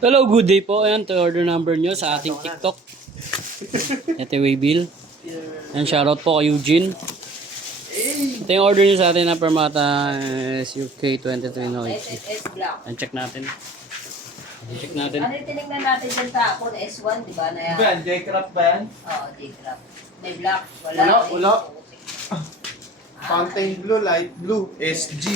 Hello, good day po. Ayan, to order number nyo sa ating TikTok. Ito yung Waybill. Ayan, shoutout po kay Eugene. Ito yung order nyo sa atin na Permata UK23 Noichi. Ayan, check natin. Check natin. Ano yung tinignan natin dyan tapon? S1, di ba? Na yan? Ba yan? J-Craft ba yan? Oo, J-Craft. May black. Wala. Fountain blue, light blue, SG.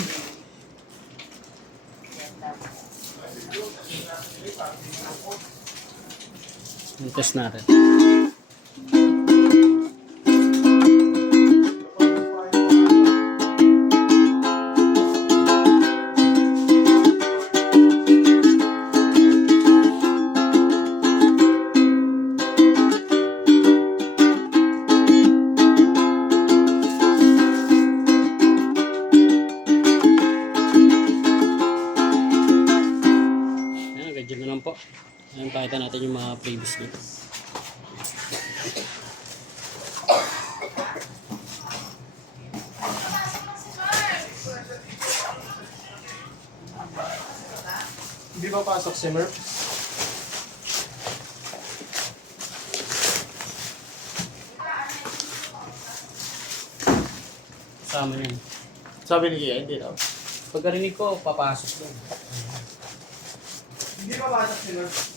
Test natin. Ganyan na lang po. Ayan, pakita natin yung mga previous nito. Hindi ba pasok si Murph? Kasama yan. Sabi ni Kia, hindi daw. Pagkarinig ko, papasok doon. Hindi ba pasok si Murph?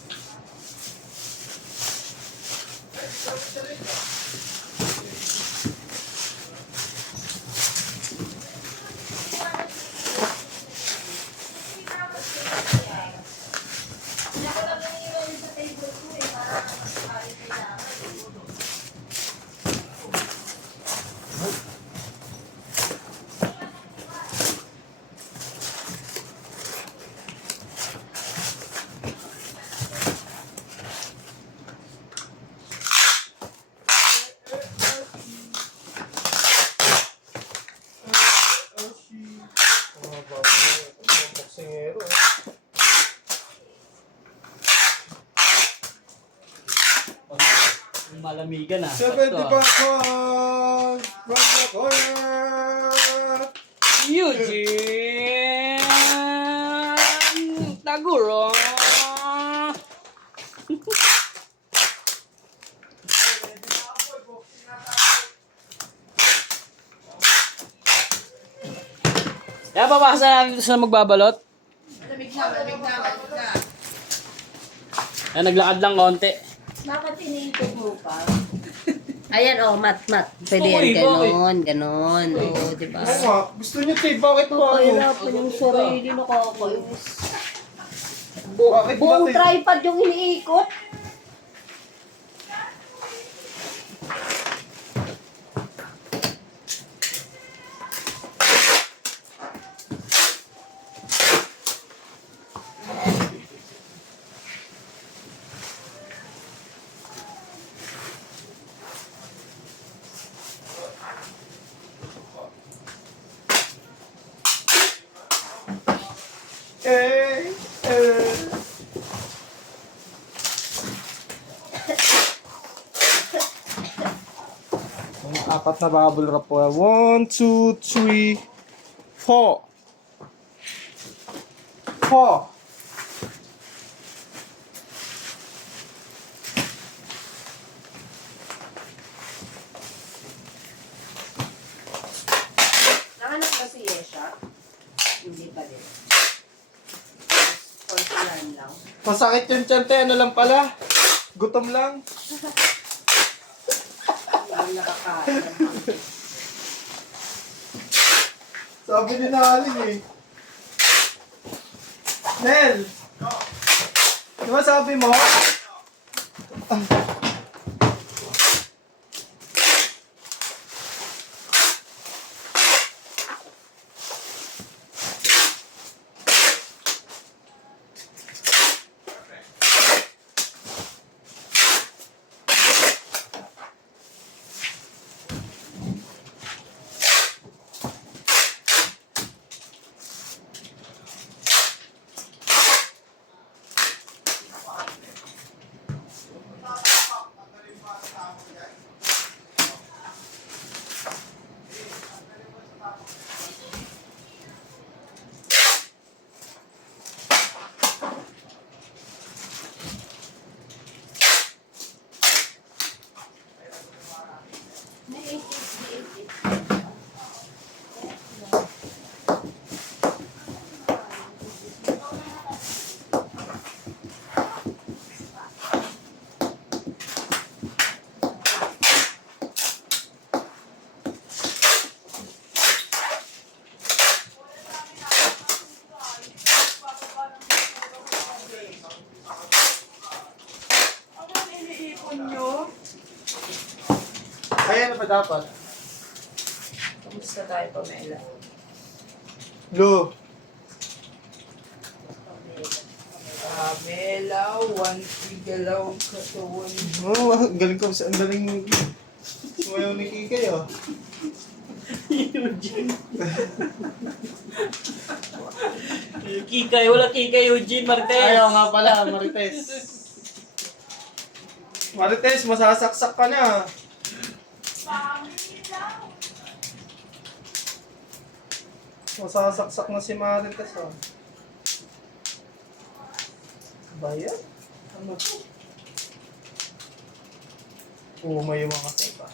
Malamigan ah. 70 Sakto, bucks ah. from the corner. Eugene Taguro. Kaya papasa natin ito sa magbabalot. Malamig na. Kaya naglakad lang konti. Bakit iniintog mo pa? Ayan, mat. Pwede yan, ganon. Oo, di ba? Oo nga, gusto niyo tape, bakit ba? Kahirapan yung sarili, nakakainis. Bakit ba Buong tape? tripod yung iniikot. Apat na bubble wrap po. 1, 2, 3, 4. 4. Nanganak ba si Yesha? Hindi pa din. Konsulan lang. Masakit yung tiyante, ano lang pala? Gutom lang. Hindi nakakain. Sabi ni Naling eh. Nel! Di ba sabi mo? Ano iniipon nyo? Ayan na ba dapat? Kamusta tayo, Pamela? Lo. Pamela, one gigalaw katawan. Oh, ang galing ko. Ang galing sumayaw ni Kikay, oh. Kikay, wala Kikay, Eugene Marquez. Ayaw nga pala, Marites. Marites, masasaksak ka na. Masasaksak na si Marites, oh. Bayan? Ano to? Umay yung mga tape, ah.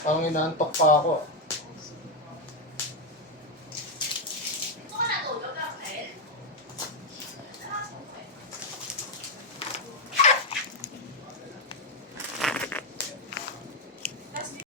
Parang inaantok pa ako.